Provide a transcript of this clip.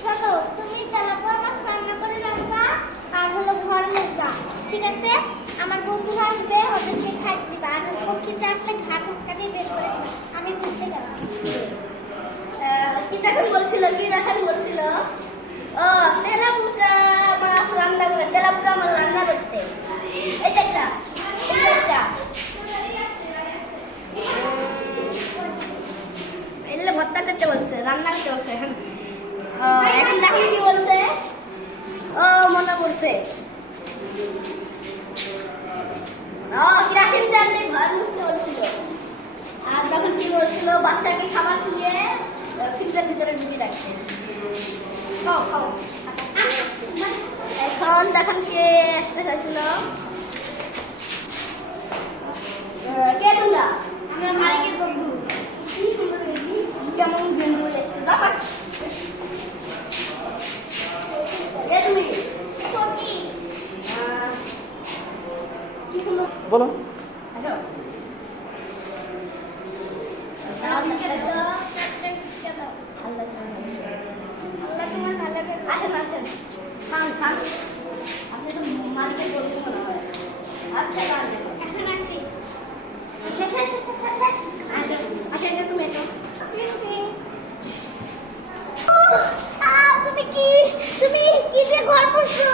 শোনো, তুমি তেলাপোয়া মাছ রান্না করে রাখবা আর হলো ঘর মুছবা, ঠিক আছে? আমার বন্ধুরা আসবে, ওদেরকে খাইতে দিবা। আর সবজিতে আসলে ঘাট ধাক্কা দিয়ে বের করে দিবা। আমি ঘুরতে গেলাম। কি দেখেন বলছিল? ও তেলাপোকা মাছ রান্না করে, তেলাপোকা মাছ রান্না করতে। এই দেখটা, এই দেখটা। এলে ভর্তা করতে বলছে, রান্না করতে বলছে। এখন দেখেন কি বলছে। ও মনে পড়ছে। কিরাসিন তেল দিয়ে ঘর মুছতে বলছিল। আর তখন কি বলছিল, বাচ্চাকে খাবার খেয়ে ফ্রিজের ভিতরে ঢুকিয়ে রাখতে। খাও খাও। এখন দেখেন কে আসতে চাইছিল। কে তোমরা? আমার মালিকের বন্ধু। কি সুন্দর কেমন বন্ধু দেখছে দেখো। তুমি সবজি কি সুন্দর বলো। আসো। আসেন আসেন, খান খান। আপনি তো মালিকের বন্ধু মনে হয়। আচ্ছা খান, এখন আসি। আসেন তুমি এসো। তুমি কি যে ঘর মুছছো?